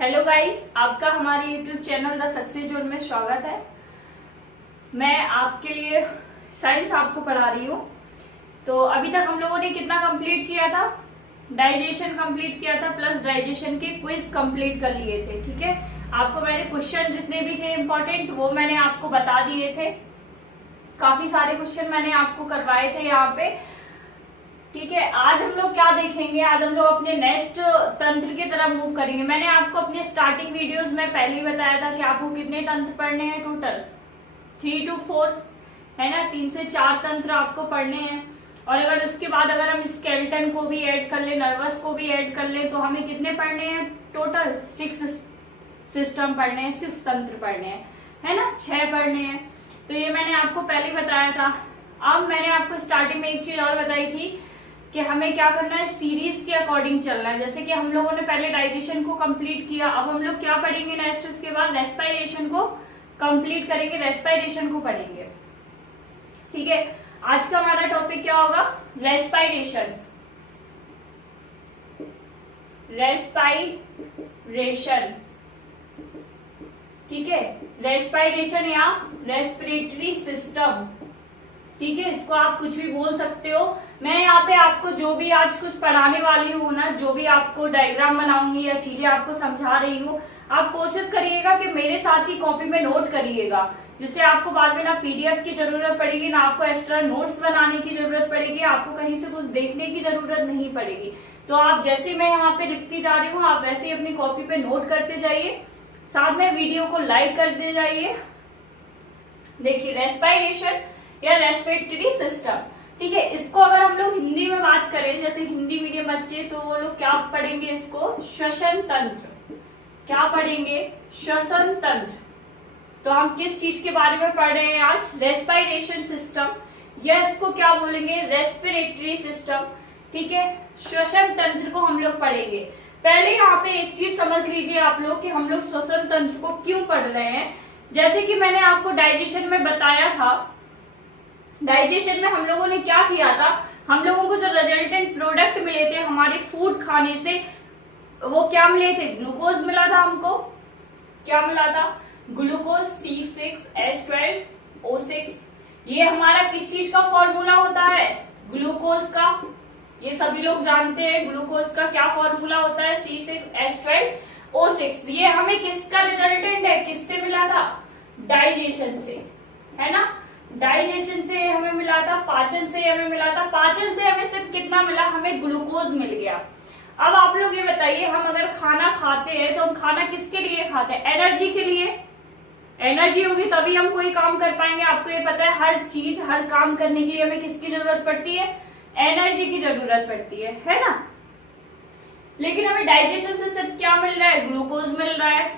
Hello guys, आपका हमारे YouTube channel the success zone में स्वागत है। मैं आपके लिए साइंस आपको पढ़ा रही हूँ। तो अभी तक हम लोगों ने कितना कंप्लीट किया था? डाइजेशन कंप्लीट किया था, प्लस डाइजेशन के क्विज कंप्लीट कर लिए थे। ठीक है, आपको मैंने क्वेश्चन जितने भी थे इम्पोर्टेंट वो मैंने आपको बता दिए थे। काफी सारे क्वेश्चन मैंने आपको करवाए थे यहाँ पे। ठीक है, आज हम लोग क्या देखेंगे? आज हम लोग अपने नेक्स्ट तंत्र की तरफ मूव करेंगे। मैंने आपको अपने स्टार्टिंग वीडियोस में पहले ही बताया था कि आपको कितने तंत्र पढ़ने हैं टोटल? 3 to 4 है ना, 3 से 4 तंत्र आपको पढ़ने हैं। और अगर उसके बाद अगर हम स्केलेटन को भी ऐड कर ले, नर्वस को भी ऐड कर ले, तो हमें कितने पढ़ने हैं टोटल? 6 सिस्टम पढ़ने हैं, 6 तंत्र पढ़ने हैं, है ना, 6 पढ़ने हैं। तो ये मैंने आपको पहले बताया था। अब मैंने आपको स्टार्टिंग में एक चीज और बताई थी कि हमें क्या करना है, सीरीज के अकॉर्डिंग चलना है। जैसे कि हम लोगों ने पहले डाइजेशन को कंप्लीट किया, अब हम लोग क्या पढ़ेंगे नेक्स्ट? उसके बाद रेस्पिरेशन को कंप्लीट करेंगे, रेस्पिरेशन को पढ़ेंगे। ठीक है, आज का हमारा टॉपिक क्या होगा? रेस्पिरेशन। रेस्पिरेशन, ठीक है, रेस्पिरेशन या रेस्पिरेटरी सिस्टम। ठीक है, इसको आप कुछ भी बोल सकते हो। मैं यहाँ पे आपको जो भी आज कुछ पढ़ाने वाली हूँ ना, जो भी आपको डायग्राम बनाऊंगी या चीजें आपको समझा रही हूँ, आप कोशिश करिएगा कि मेरे साथ ही कॉपी में नोट करिएगा, जिससे आपको बाद में ना पीडीएफ की जरूरत पड़ेगी, ना आपको एक्स्ट्रा नोट्स बनाने की जरूरत पड़ेगी, आपको कहीं से कुछ देखने की जरूरत नहीं पड़ेगी। तो आप जैसे मैं यहाँ पे लिखती जा रही हूँ, आप वैसे ही अपनी कॉपी पे नोट करते जाइए, साथ में वीडियो को लाइक करते जाइए। देखिए, रेस्पिरेशन या रेस्पिरेटरी सिस्टम, ठीक है, इसको अगर हम लोग हिंदी में बात करें, जैसे हिंदी मीडियम बच्चे, तो वो लोग क्या पढ़ेंगे? इसको श्वसन तंत्र। क्या पढ़ेंगे? श्वसन तंत्र। तो हम किस चीज के बारे में पढ़ रहे हैं आज? रेस्पिरेशन सिस्टम, या इसको क्या बोलेंगे? Respiratory system. ठीक है, श्वसन तंत्र को हम लोग पढ़ेंगे। पहले यहाँ पे एक चीज समझ लीजिए आप लोग कि हम लोग श्वसन तंत्र को क्यों पढ़ रहे हैं। जैसे कि मैंने आपको डाइजेशन में बताया था, डाइजेशन में हम लोगों ने क्या किया था, हम लोगों को जो रिजल्टेंट प्रोडक्ट मिले थे हमारे फूड खाने से, वो क्या मिले थे? ग्लूकोज मिला था हमको। क्या मिला था? Glucose C6H12O6। ये हमारा किस चीज का फॉर्मूला होता है? ग्लूकोज का। ये सभी लोग जानते हैं ग्लूकोज का क्या फॉर्मूला होता है, C6H12O6। ये हमें किसका रिजल्टेंट है? किससे मिला था? डाइजेशन से, है ना, डाइजेशन से हमें मिला था, पाचन से हमें मिला था। पाचन से हमें सिर्फ कितना मिला? हमें ग्लूकोज मिल गया। अब आप लोग ये बताइए, हम अगर खाना खाते हैं तो हम खाना किसके लिए खाते हैं? एनर्जी के लिए। एनर्जी होगी तभी हम कोई काम कर पाएंगे। आपको ये पता है, हर चीज, हर काम करने के लिए हमें किसकी जरूरत पड़ती है? एनर्जी की जरूरत पड़ती है ना। लेकिन हमें डाइजेशन से सिर्फ क्या मिल रहा है? ग्लूकोज मिल रहा है।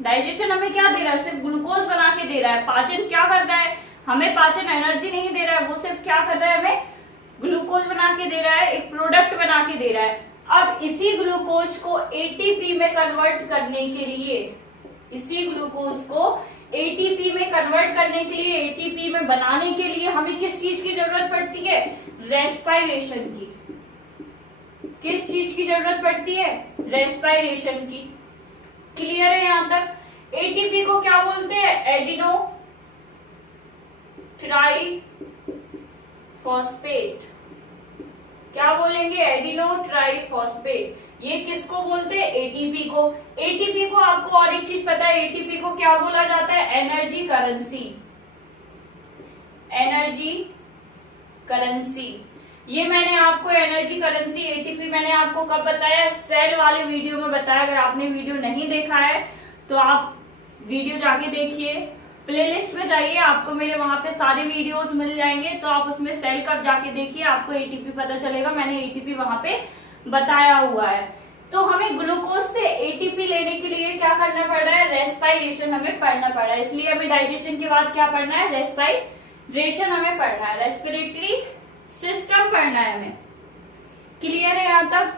डाइजेशन हमें क्या दे रहा है? सिर्फ ग्लूकोज बना के दे रहा है। पाचन क्या कर रहा है? हमें पाचन एनर्जी नहीं दे रहा है, वो सिर्फ क्या कर रहा है? हमें ग्लूकोज बना के दे रहा है, एक प्रोडक्ट बना के दे रहा है। अब इसी ग्लूकोज को एटीपी में कन्वर्ट करने के लिए, इसी ग्लूकोज को एटीपी में कन्वर्ट करने के लिए, एटीपी में बनाने के लिए हमें किस चीज की जरूरत पड़ती है? रेस्पिरेशन की। किस चीज की जरूरत पड़ती है? रेस्पिरेशन की। क्लियर है यहां तक? एटीपी को क्या बोलते हैं? Adeno triphosphate. क्या बोलेंगे? Adeno triphosphate. ये किसको बोलते हैं? एटीपी को। एटीपी को आपको और एक चीज पता है, एटीपी को क्या बोला जाता है? Energy currency. एनर्जी करेंसी, ये मैंने आपको एनर्जी करेंसी, एटीपी मैंने आपको कब बताया? सेल वाले वीडियो में बताया। अगर आपने वीडियो नहीं देखा है तो आप वीडियो जाके देखिए, प्लेलिस्ट में जाइए, आपको मेरे वहां पे सारे वीडियोस मिल जाएंगे। तो आप उसमें सेल कब जाके देखिए, आपको एटीपी पता चलेगा। मैंने एटीपी वहां पे बताया हुआ है। तो हमें ग्लूकोज से एटीपी लेने के लिए क्या करना पड़ रहा है? रेस्पिरेशन हमें पढ़ना पड़ रहा है। इसलिए हमें डाइजेशन के बाद क्या पढ़ना है? रेस्पिरेशन हमें पढ़ना है, रेस्पिरेटरी सिस्टम पढ़ना है हमें। क्लियर है यहां तक?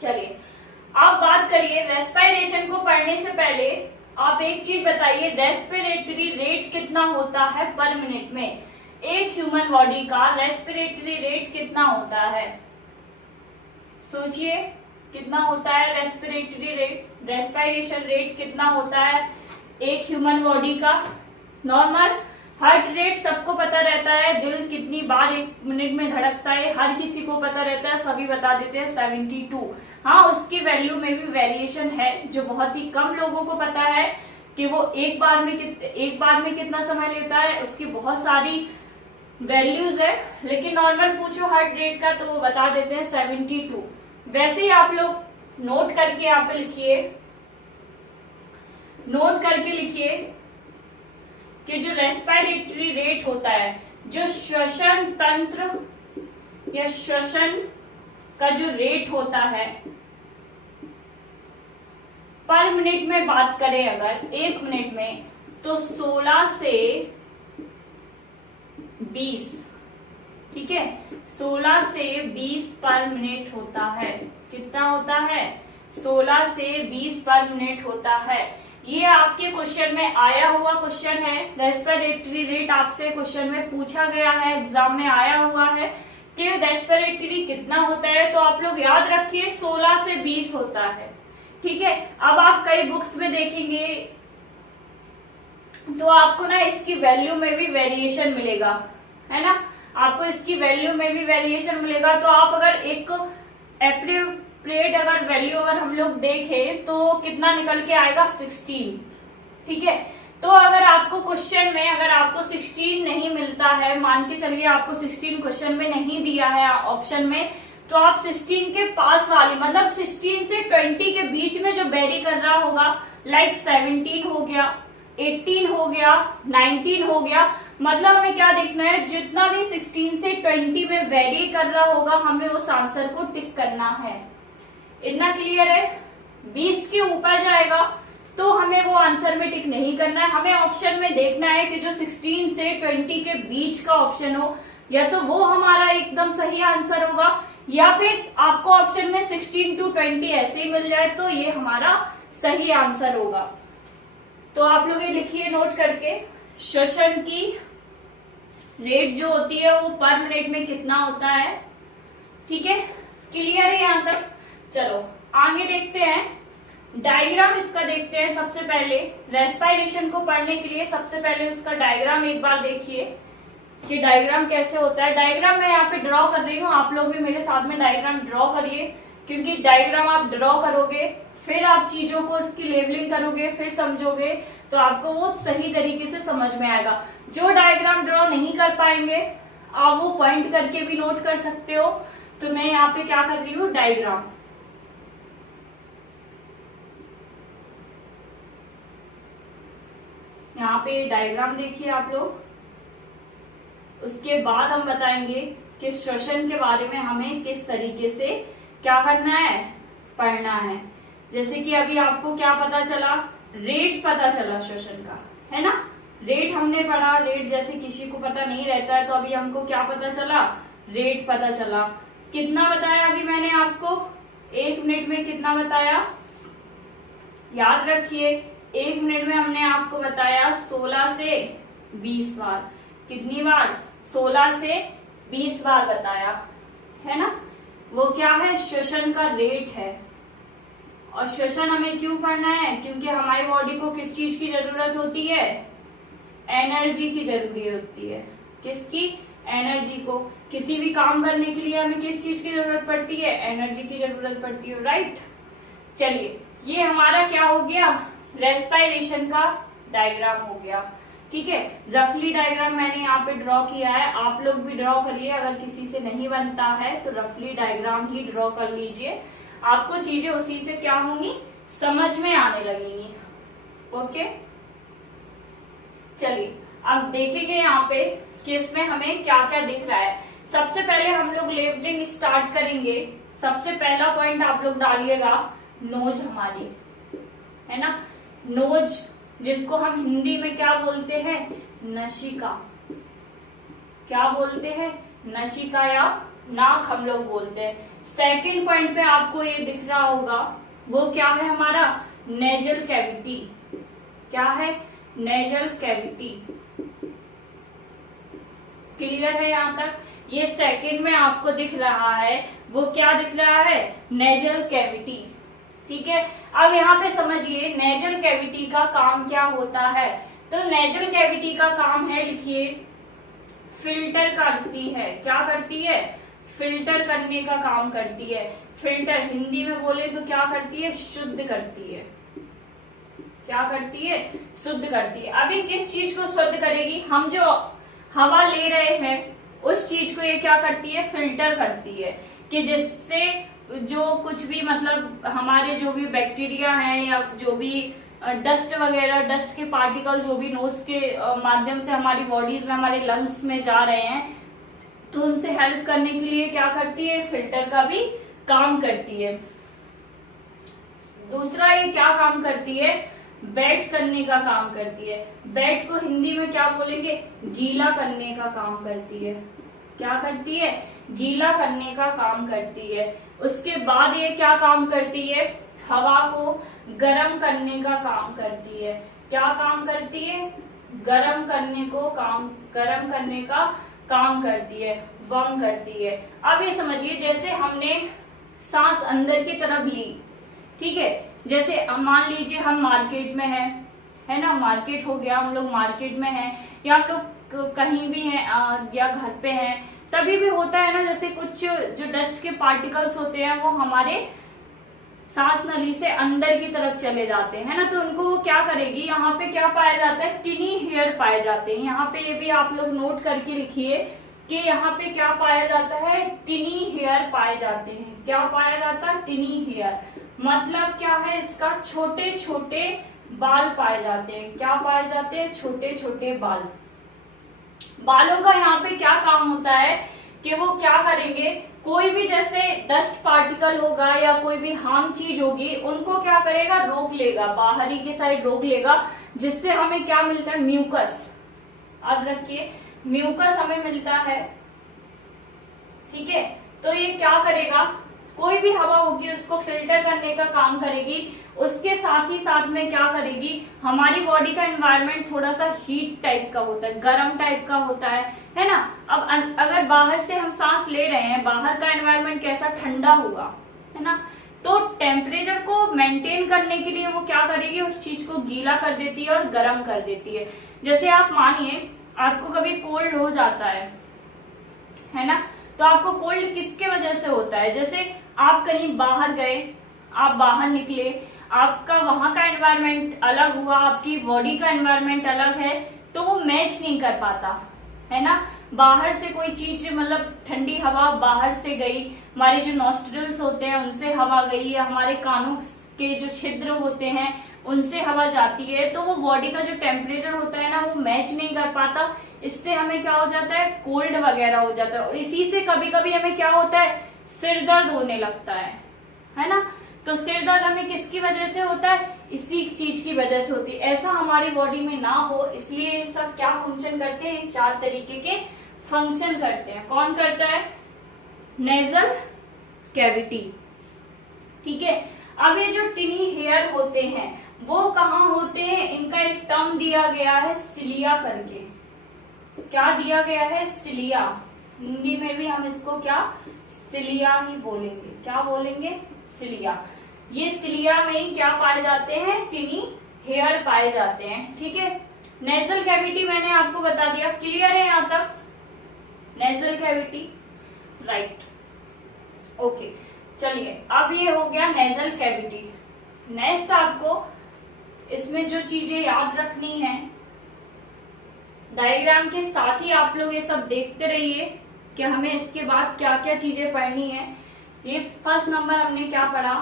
चलिए, आप बात करिए रेस्पिरेशन को पढ़ने से पहले आप एक चीज बताइए, रेस्पिरेटरी रेट कितना होता है पर मिनट में? एक ह्यूमन बॉडी का रेस्पिरेटरी रेट कितना होता है? सोचिए, कितना होता है रेस्पिरेटरी रेट, रेस्पिरेशन रेट कितना होता है एक ह्यूमन बॉडी का नॉर्मल। हार्ट रेट सबको पता रहता है, दिल कितनी बार एक मिनट में धड़कता है हर किसी को पता रहता है, सभी बता देते हैं 72। हाँ, उसकी वैल्यू में भी वेरिएशन है जो बहुत ही कम लोगों को पता है कि वो एक बार में कितना समय लेता है, उसकी बहुत सारी वैल्यूज है। लेकिन नॉर्मल पूछो हार्ट रेट का तो वो बता देते हैं 72। वैसे ही आप लोग नोट करके यहाँ पे लिखिए, नोट करके लिखिए कि जो रेस्पिरेटरी रेट होता है, जो श्वसन तंत्र या श्वसन का जो रेट होता है पर मिनट में बात करें अगर एक मिनट में, तो 16 से 20, ठीक है, 16 से 20 पर मिनट होता है। कितना होता है? 16 से 20 पर मिनट होता है। ये आपके क्वेश्चन में आया हुआ क्वेश्चन है। रेस्पिरेटरी रेट आपसे क्वेश्चन में पूछा गया है, एग्जाम में आया हुआ है कि रेस्पिरेटरी कितना होता है, तो आप लोग याद रखिए 16 से 20 होता है। ठीक है, अब आप कई बुक्स में देखेंगे तो आपको ना इसकी वैल्यू में भी वेरिएशन मिलेगा, है ना, आपको इसकी वैल्यू में भी वेरिएशन मिलेगा। तो आप अगर एक एप्रोप्रिएट अगर वैल्यू अगर हम लोग देखें तो कितना निकल के आएगा 16। ठीक है, तो अगर आपको क्वेश्चन में अगर आपको 16 नहीं मिलता है, मान के चलिए आपको 16 क्वेश्चन में नहीं दिया है ऑप्शन में, तो आप 16 के पास वाली मतलब 16 से 20 के बीच में जो वेरी कर रहा होगा, लाइक 17 हो गया, 18 हो गया, 19 हो गया, मतलब हमें क्या देखना है, जितना भी 16 से 20 में वेरी कर रहा होगा हमें उस आंसर को टिक करना है। इतना क्लियर है? 20 के ऊपर जाएगा तो हमें वो आंसर में टिक नहीं करना है, हमें ऑप्शन में देखना है कि जो 16 से 20 के बीच का ऑप्शन हो, या तो वो हमारा एकदम सही आंसर होगा, या फिर आपको ऑप्शन में 16 to 20 ऐसे ही मिल जाए तो ये हमारा सही आंसर होगा। तो आप लोग ये लिखिए नोट करके, श्वसन की रेट जो होती है वो पर मिनट में कितना होता है। ठीक है, क्लियर है यहाँ तक? चलो आगे देखते हैं, डायग्राम इसका देखते हैं। सबसे पहले रेस्पिरेशन को पढ़ने के लिए सबसे पहले उसका डायग्राम एक बार देखिए कि डायग्राम कैसे होता है। डायग्राम मैं यहाँ पे ड्रॉ कर रही हूँ, आप लोग भी मेरे साथ में डायग्राम ड्रॉ करिए, क्योंकि डायग्राम आप ड्रॉ करोगे फिर आप चीजों को इसकी लेबलिंग करोगे, फिर समझोगे तो आपको वो सही तरीके से समझ में आएगा। जो डायग्राम ड्रॉ नहीं कर पाएंगे आप वो पॉइंट करके भी नोट कर सकते हो। तो मैं यहाँ पे क्या कर रही हूँ, डायग्राम। यहाँ पे डायग्राम देखिए आप लोग, उसके बाद हम बताएंगे कि श्वसन के बारे में हमें किस तरीके से क्या करना है, पढ़ना है। जैसे कि अभी आपको क्या पता चला, रेट पता चला श्वसन का, है ना, रेट हमने पढ़ा। रेट जैसे किसी को पता नहीं रहता है तो अभी हमको क्या पता चला, रेट पता चला। कितना बताया अभी मैंने आपको, एक मिनट में कितना बताया, याद रखिए, एक मिनट में हमने आपको बताया 16 से 20 बार। कितनी बार? 16 से 20 बार बताया, है ना। वो क्या है, श्वसन का रेट है। और श्वसन हमें क्यों पढ़ना है, क्योंकि हमारी बॉडी को किस चीज की जरूरत होती है, एनर्जी की जरूरत होती है। किसकी? एनर्जी को। किसी भी काम करने के लिए हमें किस चीज की जरूरत पड़ती है, एनर्जी की जरूरत पड़ती है, राइट। चलिए ये हमारा क्या हो गया, रेस्पिरेशन का डायग्राम हो गया। ठीक है, रफली डायग्राम मैंने यहाँ पे ड्रॉ किया है, आप लोग भी ड्रॉ करिए। अगर किसी से नहीं बनता है तो रफली डायग्राम ही ड्रॉ कर लीजिए, आपको चीजें उसी से क्या होंगी, समझ में आने लगेंगी। ओके, चलिए अब देखेंगे यहाँ पे कि इसमें हमें क्या क्या दिख रहा है। सबसे पहले हम लोग लेबलिंग स्टार्ट करेंगे। सबसे पहला पॉइंट आप लोग डालिएगा, नोज हमारी, है ना, नोज जिसको हम हिंदी में क्या बोलते हैं, नशिका। क्या बोलते हैं, नशिका या नाक हम लोग बोलते हैं। सेकंड पॉइंट पे आपको ये दिख रहा होगा, वो क्या है हमारा, नेजल कैविटी। क्या है, नेजल कैविटी। क्लियर है यहाँ तक? ये सेकंड में आपको दिख रहा है, वो क्या दिख रहा है? Nasal cavity. ठीक है, अब यहाँ पे समझिए नेजल कैविटी का काम क्या होता है। तो नेजल कैविटी का काम है, लिखिए, फिल्टर करती है। क्या करती है? फिल्टर करने का काम करती है। फिल्टर हिंदी में बोले तो क्या करती है? शुद्ध करती है। क्या करती है? शुद्ध करती है। अभी किस चीज को शुद्ध करेगी? हम जो हवा ले रहे हैं उस चीज को ये क्या करती है? फिल्टर करती है, कि जिससे जो कुछ भी मतलब हमारे जो भी बैक्टीरिया हैं या जो भी डस्ट वगैरह, डस्ट के पार्टिकल जो भी नोज के माध्यम से हमारी बॉडीज में, हमारे लंग्स में जा रहे हैं, तो उनसे हेल्प करने के लिए क्या करती है? फिल्टर का भी काम करती है। दूसरा ये क्या काम करती है? वेट करने का काम करती है। वेट को हिंदी में क्या बोलेंगे? गीला करने का काम करती है। क्या करती है? गीला करने का काम करती है। उसके बाद ये क्या काम करती है? हवा को गर्म करने का काम करती है। क्या काम करती है? गर्म करने का काम करती है, वार्म करती है। अब ये समझिए, जैसे हमने सांस अंदर की तरफ ली, ठीक है, जैसे मान लीजिए हम मार्केट में हैं, है ना, मार्केट हो गया, हम लोग मार्केट में हैं या हम लोग कहीं भी हैं या घर पे हैं, तभी भी होता है ना, जैसे कुछ जो डस्ट के पार्टिकल्स होते हैं वो हमारे सांस नली से अंदर की तरफ चले जाते हैं, है ना, तो उनको वो क्या करेगी? यहाँ पे क्या पाया जाता है? टिनी हेयर पाए जाते हैं। यहाँ पे ये भी आप लोग नोट करके लिखिए कि यहाँ पे क्या पाया जाता है? टिनी हेयर पाए जाते हैं। क्या पाया जाता है? Tiny hair. मतलब क्या है इसका? छोटे छोटे बाल पाए जाते हैं। क्या पाए जाते हैं? छोटे छोटे बाल। बालों का यहाँ पे क्या काम होता है कि वो क्या करेंगे? कोई भी जैसे डस्ट पार्टिकल होगा या कोई भी हार्म चीज होगी, उनको क्या करेगा? रोक लेगा, बाहरी की साइड रोक लेगा, जिससे हमें क्या मिलता है? म्यूकस। याद रखिए, म्यूकस हमें मिलता है। ठीक है, तो ये क्या करेगा? कोई भी हवा होगी उसको फिल्टर करने का काम करेगी। उसके साथ ही साथ में क्या करेगी? हमारी बॉडी का एनवायरनमेंट थोड़ा सा हीट टाइप का होता है, गर्म टाइप का होता है ना। अब अगर बाहर से हम सांस ले रहे हैं, बाहर का एनवायरनमेंट कैसा? ठंडा होगा, है ना, तो टेम्परेचर को मेंटेन करने के लिए वो क्या करेगी? उस चीज को गीला कर देती है और गर्म कर देती है। जैसे आप मानिए आपको कभी कोल्ड हो जाता है ना, तो आपको कोल्ड किसके वजह से होता है? जैसे आप कहीं बाहर गए, आप बाहर निकले, आपका वहां का एनवायरनमेंट अलग हुआ, आपकी बॉडी का एनवायरनमेंट अलग है, तो वो मैच नहीं कर पाता, है ना। बाहर से कोई चीज मतलब ठंडी हवा बाहर से गई, हमारे जो नॉस्ट्रिल्स होते हैं उनसे हवा गई, या हमारे कानों के जो छिद्र होते हैं उनसे हवा जाती है, तो वो बॉडी का जो टेम्परेचर होता है ना वो मैच नहीं कर पाता। इससे हमें क्या हो जाता है? कोल्ड वगैरह हो जाता है। और इसी से कभी कभी हमें क्या होता है? सिर दर्द होने लगता है ना। तो सिर दर्द हमें किसकी वजह से होता है? इसी चीज की वजह से होती है। ऐसा हमारी बॉडी में ना हो, इसलिए ये सब क्या फंक्शन करते हैं? 4 तरीके के फंक्शन करते हैं। कौन करता है? Nasal cavity. ठीक है, अब ये जो टिनी हेयर होते हैं वो कहाँ होते हैं? इनका एक टर्म दिया गया है सिलिया करके। क्या दिया गया है? सिलिया। हिंदी में भी हम इसको क्या? सिलिया ही बोलेंगे। क्या बोलेंगे? सिलिया। ये सिलिया में ही क्या पाए जाते हैं? टिनी हेयर पाए जाते हैं। ठीक है, नेजल कैविटी मैंने आपको बता दिया। क्लियर है यहाँ तक? Nasal cavity, right, okay. चलिए, अब ये हो गया नेजल कैविटी। नेक्स्ट आपको इसमें जो चीजें याद रखनी है, डायग्राम के साथ ही आप लोग ये सब देखते रहिए कि हमें इसके बाद क्या क्या चीजें पढ़नी है। ये फर्स्ट नंबर हमने क्या पढ़ा?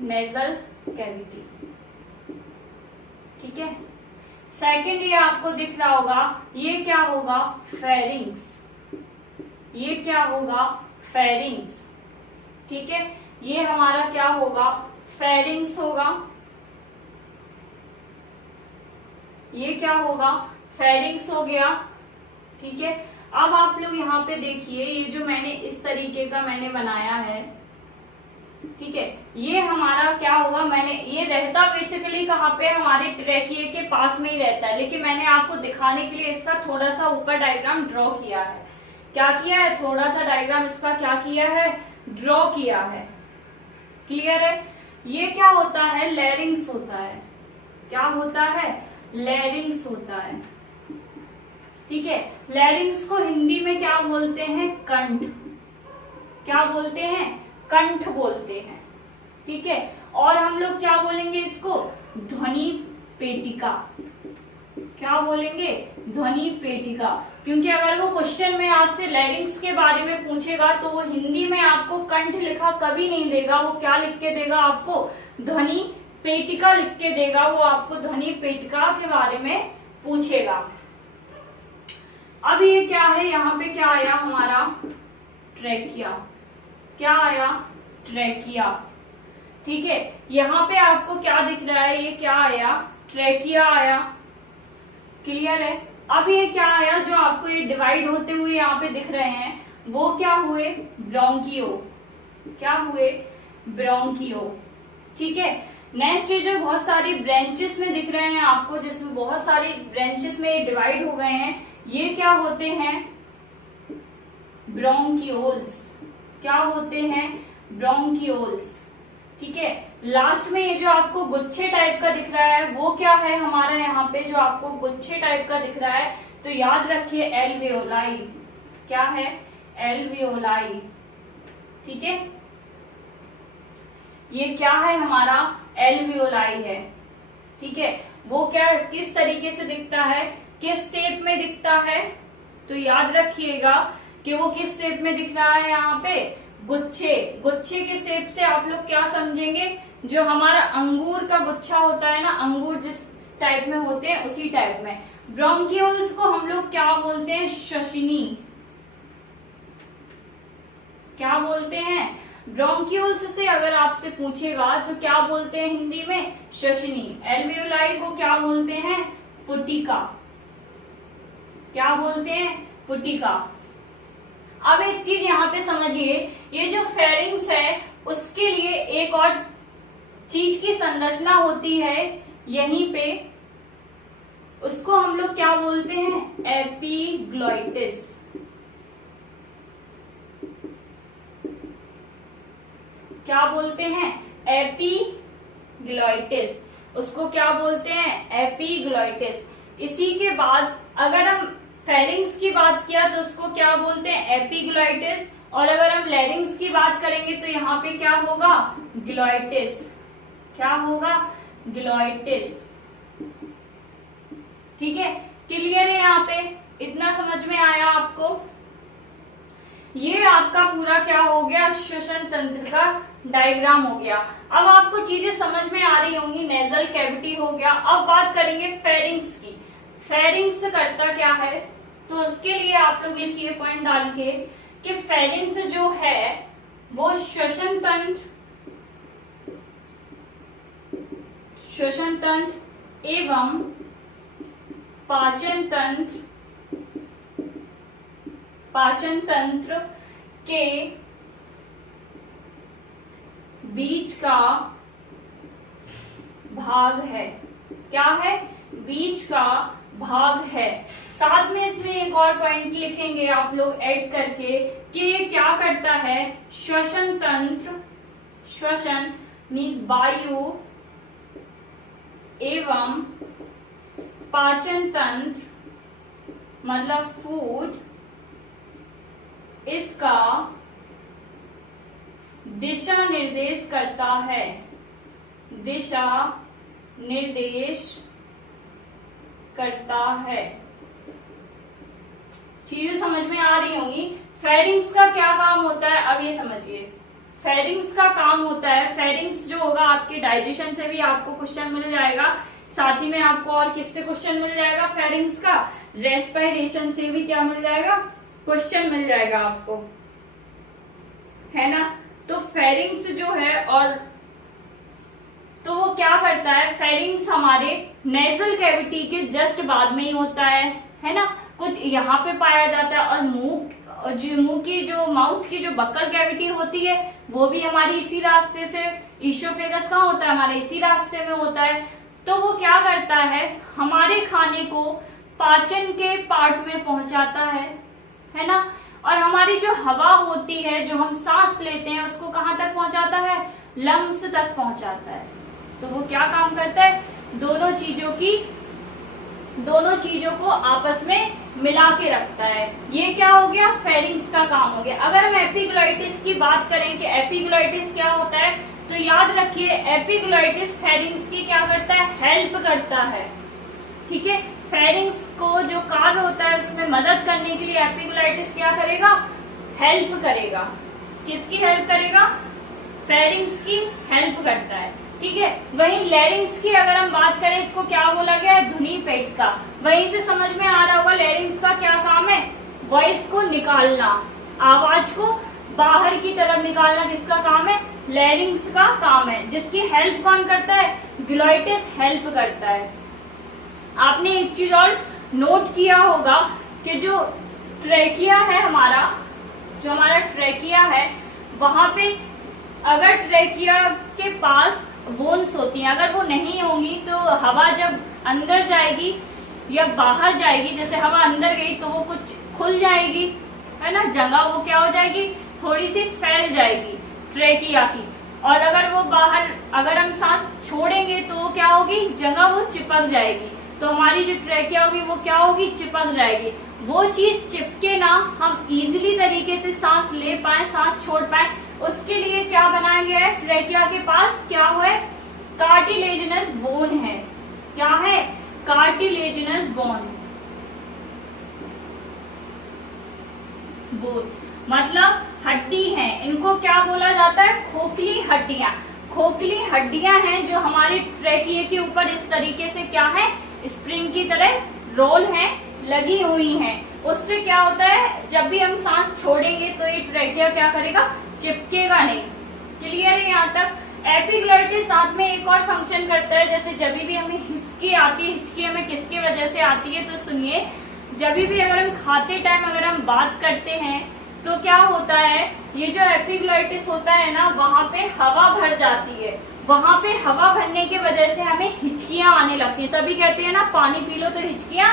Nasal cavity. ठीक है, सेकंड ये आपको दिख रहा होगा, ये क्या होगा? फेरिंग्स। ये क्या होगा? फेरिंग्स। ठीक है, ये हमारा क्या होगा? फेरिंग्स होगा। ये क्या होगा? फेरिंग्स हो गया। ठीक है, अब आप लोग यहाँ पे देखिए, ये जो मैंने इस तरीके का मैंने बनाया है, ठीक है, ये हमारा क्या होगा? मैंने ये रहता बेसिकली कहाँ पे? हमारे ट्रैकिए के पास में ही रहता है, लेकिन मैंने आपको दिखाने के लिए इसका थोड़ा सा ऊपर डायग्राम ड्रॉ किया है। क्या किया है, थोड़ा सा डायग्राम इसका क्या किया है, ड्रॉ किया है। क्लियर है। ये क्या होता है, लैरिंग्स होता है। क्या होता है, लैरिंग्स होता है। ठीक है, लैरिंग्स को हिंदी में क्या बोलते हैं, कंठ। क्या बोलते हैं, कंठ बोलते हैं। ठीक है, और हम लोग क्या बोलेंगे इसको, ध्वनि पेटिका। क्या बोलेंगे, ध्वनि पेटिका। क्योंकि अगर वो क्वेश्चन में आपसे लैरिंग्स के बारे में पूछेगा तो वो हिंदी में आपको कंठ लिखा कभी नहीं देगा, वो क्या लिख के देगा आपको, ध्वनि पेटिका लिख के देगा। वो आपको ध्वनि पेटिका के बारे में पूछेगा। अब ये क्या है, यहाँ पे क्या आया हमारा, ट्रैकिया। क्या आया, ट्रैकिया। ठीक है, यहाँ पे आपको क्या दिख रहा है, ये क्या आया, ट्रैकिया आया। क्लियर है। अब ये क्या आया, जो आपको ये डिवाइड होते हुए यहाँ पे दिख रहे हैं, वो क्या हुए, ब्रोंकियो। क्या हुए, ब्रोंकियो। ठीक है, नेक्स्ट ये जो बहुत सारी ब्रांचेस में दिख रहे हैं आपको, जिसमें बहुत सारी ब्रांचेस में डिवाइड हो गए हैं, ये क्या होते हैं, ब्रोंकियोल्स। क्या होते हैं, ब्रोंकियोल्स। ठीक है, लास्ट में ये जो आपको गुच्छे टाइप का दिख रहा है वो क्या है हमारा, यहाँ पे जो आपको गुच्छे टाइप का दिख रहा है, तो याद रखिए एल्वियोलाई। क्या है, एल्वियोलाई। ठीक है, ये क्या है हमारा, एल्वियोलाई है। ठीक है, वो क्या, किस तरीके से दिखता है, किस शेप में दिखता है, तो याद रखिएगा कि वो किस शेप में दिख रहा है, यहाँ पे गुच्छे। गुच्छे के शेप से आप लोग क्या समझेंगे, जो हमारा अंगूर का गुच्छा होता है ना, अंगूर जिस टाइप में होते हैं उसी टाइप में। ब्रोंकियोल्स को हम लोग क्या बोलते हैं, श्वसनी। क्या बोलते हैं, ब्रोंकियोल्स से अगर आपसे पूछेगा तो क्या बोलते हैं हिंदी में, श्वसनी। एल्वियोलाई को क्या बोलते हैं, पुटिका। क्या बोलते हैं, पुटिका। अब एक चीज यहाँ पे समझिए, ये जो फेरिंग्स है उसके लिए एक और चीज की संरचना होती है यहीं पे, उसको हम लोग क्या बोलते हैं, एपिग्लॉटिस। क्या बोलते हैं, एपिग्लॉटिस। उसको क्या बोलते हैं, एपिग्लॉटिस। इसी के बाद अगर हम फेरिंग्स की बात किया तो उसको क्या बोलते हैं, एपिग्लॉटिस। और अगर हम लैरिंग्स की बात करेंगे तो यहाँ पे क्या होगा, ग्लॉटिस। क्या होगा, ग्लॉटिस। ठीक है, क्लियर है। यहाँ पे इतना समझ में आया आपको। ये आपका पूरा क्या हो गया, श्वसन तंत्र का डायग्राम हो गया। अब आपको चीजें समझ में आ रही होंगी, नेजल कैविटी हो गया। अब बात करेंगे फेरिंग्स की। फेरिंग्स करता क्या है, तो उसके लिए आप लोग लिखिए पॉइंट डाल के कि फेरिंग्स जो है वो श्वसन तंत्र एवं पाचन तंत्र के बीच का भाग है। क्या है, बीच का भाग है। साथ में इसमें एक और पॉइंट लिखेंगे आप लोग ऐड करके कि ये क्या करता है, श्वसन तंत्र, श्वसन मीन वायु एवं पाचन तंत्र मतलब फूड, इसका दिशा निर्देश करता है। दिशा निर्देश करता है। चीजें समझ में आ रही होंगी। फेरिंग्स का क्या काम होता है, अब ये समझिए। फेरिंग्स का काम होता है, फेरिंग्स जो होगा आपके डाइजेशन से भी आपको क्वेश्चन मिल जाएगा, साथ ही में आपको और किससे क्वेश्चन मिल जाएगा, फेरिंग्स का रेस्पिरेशन से भी क्या मिल जाएगा, क्वेश्चन मिल जाएगा आपको, है ना। तो फेरिंग्स जो है, और तो वो क्या करता है, फेरिंग्स हमारे नेजल कैविटी के जस्ट बाद में ही होता है ना। कुछ यहाँ पे पाया जाता है, और मुंह की जो माउथ की जो बक्कल कैविटी होती है वो भी हमारी इसी रास्ते से, ईसोफेगस कहाँ होता है, हमारे इसी रास्ते में होता है। तो वो क्या करता है, हमारे खाने को पाचन के पार्ट में पहुंचाता है ना। हमारी जो हवा होती है, जो हम सांस लेते हैं, उसको कहाँ तक पहुंचाता है? लंग्स तक पहुंचाता है। तो वो क्या काम करता है? दोनों चीजों को आपस में मिला के रखता है। ये क्या हो गया? फेरिंग्स का काम हो गया। अगर हम एपिग्लोटिस की बात करें कि एपिग्लोटिस क्या होता है, तो याद रखिए एपिग्लोटिस फेरिंग्स की क्या करता है? हेल्प करता है। ठीक है, फेरिंग्स को जो कार्य होता है उसमें मदद करने के लिए एपिग्लोटिस क्या करेगा? हेल्प करेगा। किसकी हेल्प करेगा? फेरिंग्स की हेल्प करता है। ठीक है, वहीं लैरिंग्स की अगर हम बात करें, इसको क्या बोला गया है? धुनी पेट का। वहीं से समझ में आ रहा होगा लैरिंग्स का क्या काम है? वॉइस को निकालना, आवाज को बाहर की तरफ निकालना किसका काम है? लैरिंग्स का काम है। जिसकी हेल्प कौन करता है? ग्लोटिस हेल्प करता है। आपने एक चीज और नोट किया होगा कि जो ट्रेकिया है हमारा, जो हमारा ट्रेकिया है, वहां पे अगर ट्रेकिया के पास बोन्स होती हैं, अगर वो नहीं होंगी तो हवा जब अंदर जाएगी या बाहर जाएगी, जैसे हवा अंदर गई तो वो कुछ खुल जाएगी, है ना, जगह वो क्या हो जाएगी? थोड़ी सी फैल जाएगी ट्रेकिया की। और अगर वो बाहर, अगर हम सांस छोड़ेंगे तो वो क्या होगी? जगह वो चिपक जाएगी। तो हमारी जो ट्रेकिया होगी वो क्या होगी? चिपक जाएगी। वो चीज चिपके ना, हम इजीली तरीके से सांस ले पाए, सांस छोड़ पाए, उसके लिए क्या बनाया गया है? ट्रेकिया के पास क्या है? कार्टिलेजिनस बोन है। क्या है? Cartilaginous bone. मतलब हड्डी है। इनको क्या बोला जाता है? खोखली हड्डियां। खोखली हड्डियां हैं जो हमारे ट्रेकिया के ऊपर इस तरीके से क्या है? स्प्रिंग की तरह रोल है, लगी हुई हैं। उससे क्या होता है? जब भी हम सांस छोड़ेंगे तो ये ट्रेकिया क्या करेगा? चिपकेगा नहीं। क्लियर है यहाँ तक? एपिग्लोटिस साथ में एक और फंक्शन करता है। जैसे जब भी हमें हिचकी आती है, हिचकी हमें किसकी वजह से आती है? तो सुनिए, जब भी अगर हम खाते टाइम अगर हम बात करते हैं तो क्या होता है? ये जो एपिग्लोटिस होता है ना, वहां पे हवा भर जाती है। वहां पे हवा भरने की वजह से हमें हिचकियां आने लगती हैं। तभी कहते हैं ना, पानी पी लो तो हिचकियां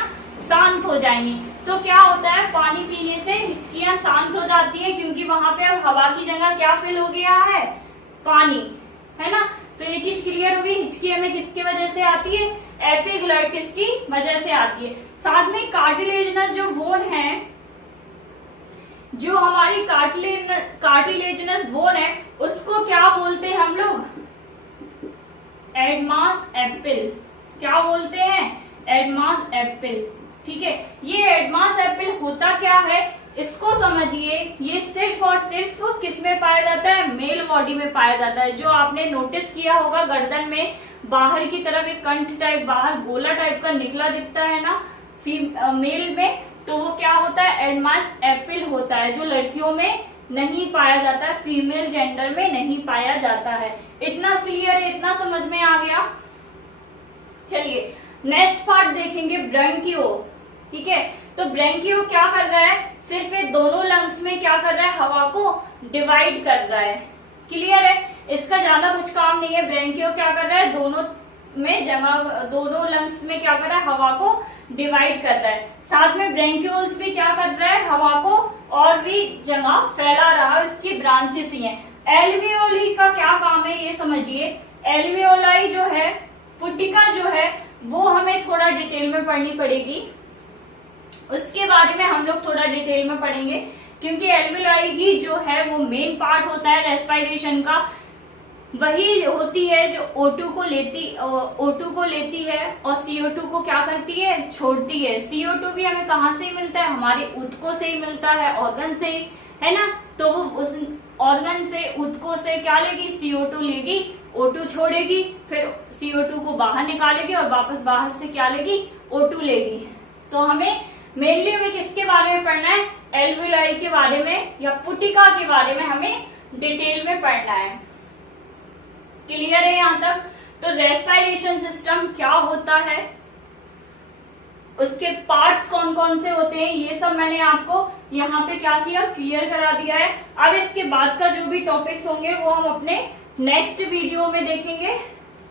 शांत हो जाएंगी। तो क्या होता है? पानी पीने से हिचकियां शांत हो जाती है, क्योंकि वहां पे अब हवा की जगह क्या फिल हो गया है? पानी, है ना। तो ये चीज क्लियर होगी। हिचकी हमें किसकी वजह से आती है? एपिग्लोटिस की वजह से आती है। साथ में कार्टिलेजिनस जो बोन है, जो हमारी कार्टिलेजिनस बोन है, उसको क्या बोलते हैं हम लोग? एडमास एपिल। क्या बोलते हैं? एडमास एपिल। ठीक है, ये एडमास एपिल होता क्या है? इसको समझिए। ये सिर्फ और सिर्फ किस में पाया जाता है? मेल बॉडी में पाया जाता है। जो आपने नोटिस किया होगा गर्दन में बाहर की तरफ एक कंठ टाइप, बाहर गोला टाइप का निकला दिखता है ना मेल में, तो वो क्या होता है? एडमास एपिल होता है, जो लड़कियों में नहीं पाया जाता है, फीमेल जेंडर में नहीं पाया जाता है। इतना क्लियर है? इतना समझ में आ गया? चलिए नेक्स्ट पार्ट देखेंगे, ब्रैंकियो। ठीक है, तो ब्रैंकियो क्या कर रहा है? सिर्फ ये दोनों लंग्स में क्या कर रहा है? हवा को डिवाइड कर रहा है। क्लियर है? इसका ज्यादा कुछ काम नहीं है। ब्रैंकियो क्या कर रहा है? दोनों में जगह, दोनों लंग्स में क्या कर रहा है? हवा को डिवाइड कर रहा है। साथ में ब्रैंक्यूल्स भी क्या कर रहा है? हवा को और भी जगह फैला रहा है। इसकी ब्रांचेस ही हैं। एल्वियोली का क्या काम है ये समझिए। एल्वियोलाई जो है, पुटिका जो है, वो हमें थोड़ा डिटेल में पढ़नी पड़ेगी। उसके बारे में हम लोग थोड़ा डिटेल में पढ़ेंगे, क्योंकि एल्वियोलाई ही जो है वो मेन पार्ट होता है रेस्पिरेशन का। वही होती है जो O2 को लेती है और CO2 को क्या करती है? छोड़ती है। CO2 भी हमें कहाँ से ही मिलता है? हमारे ऊतकों से ही मिलता है, ऑर्गन से ही, है ना। तो वो उस ऑर्गन से, ऊतकों से क्या लेगी? CO2 लेगी, O2 छोड़ेगी, फिर CO2 को बाहर निकालेगी और वापस बाहर से क्या लेगी? O2 लेगी। तो हमें मेनली हमें किसके बारे में पढ़ना है? एल्वियोलाई के बारे में या पुटिका के बारे में हमें डिटेल में पढ़ना है। क्लियर है यहाँ तक? तो रेस्पिरेशन सिस्टम क्या होता है, उसके पार्ट्स कौन कौन से होते हैं, ये सब मैंने आपको यहाँ पे क्या किया? क्लियर करा दिया है। अब इसके बाद का जो भी टॉपिक्स होंगे वो हम अपने नेक्स्ट वीडियो में देखेंगे।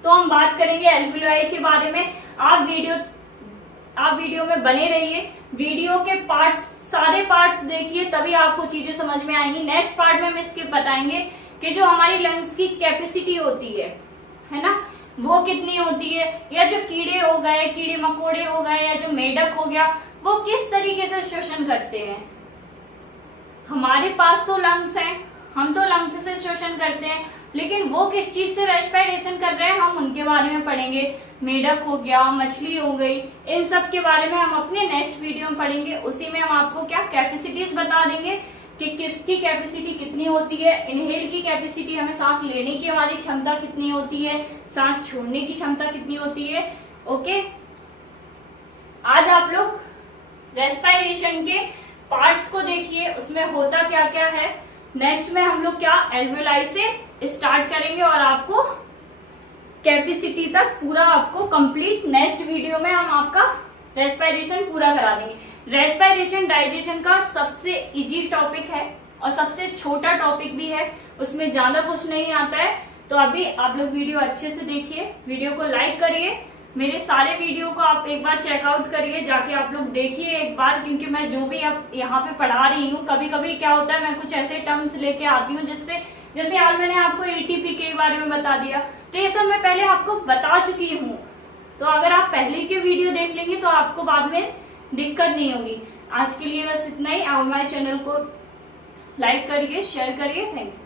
तो हम बात करेंगे एल्वियोलाई के बारे में। आप वीडियो में बने रहिए। वीडियो के पार्ट्स सारे पार्ट्स देखिए, तभी आपको चीजें समझ में आएंगी। नेक्स्ट पार्ट में हम इसके बताएंगे कि जो हमारी लंग्स की कैपेसिटी होती है ना, वो कितनी होती है, या जो कीड़े हो गए, कीड़े मकोड़े हो गए, या जो मेढक हो गया, वो किस तरीके से श्वसन करते हैं। हमारे पास तो लंग्स हैं, हम तो लंग्स से श्वसन करते हैं, लेकिन वो किस चीज से रेस्पिरेशन कर रहे हैं, हम उनके बारे में पढ़ेंगे। मेढक हो गया, मछली हो गई, इन सब के बारे में हम अपने नेक्स्ट वीडियो में पढ़ेंगे। उसी में हम आपको क्या कैपेसिटीज बता देंगे कि किसकी कैपेसिटी कितनी होती है। इनहेल की कैपेसिटी, हमें सांस लेने की हमारी क्षमता कितनी होती है, सांस छोड़ने की क्षमता कितनी होती है। ओके, आज आप लोग रेस्पिरेशन के पार्ट्स को देखिए, उसमें होता क्या क्या है। नेक्स्ट में हम लोग क्या एल्वेओलाई से स्टार्ट करेंगे और आपको कैपेसिटी तक पूरा आपको कंप्लीट नेक्स्ट वीडियो में हम आपका रेस्पिरेशन पूरा करा देंगे। रेस्पिरेशन डाइजेशन का सबसे इजी टॉपिक है और सबसे छोटा टॉपिक भी है, उसमें ज्यादा कुछ नहीं आता है। तो अभी आप लोग वीडियो अच्छे से देखिए, वीडियो को लाइक करिए, मेरे सारे वीडियो को आप एक बार चेकआउट करिए, जाके आप लोग देखिए एक बार, क्योंकि मैं जो भी अब यहाँ पे पढ़ा रही हूँ, कभी कभी क्या होता है मैं कुछ ऐसे टर्म्स लेके आती हूँ जिससे, जैसे आज मैंने आपको एटीपी के बारे में बता दिया, तो ये सब मैं पहले आपको बता चुकी हूँ। तो अगर आप पहले के वीडियो देख लेंगे तो आपको बाद में दिक्कत नहीं होगी। आज के लिए बस इतना ही। आप हमारे चैनल को लाइक करिए, शेयर करिए। Thank you.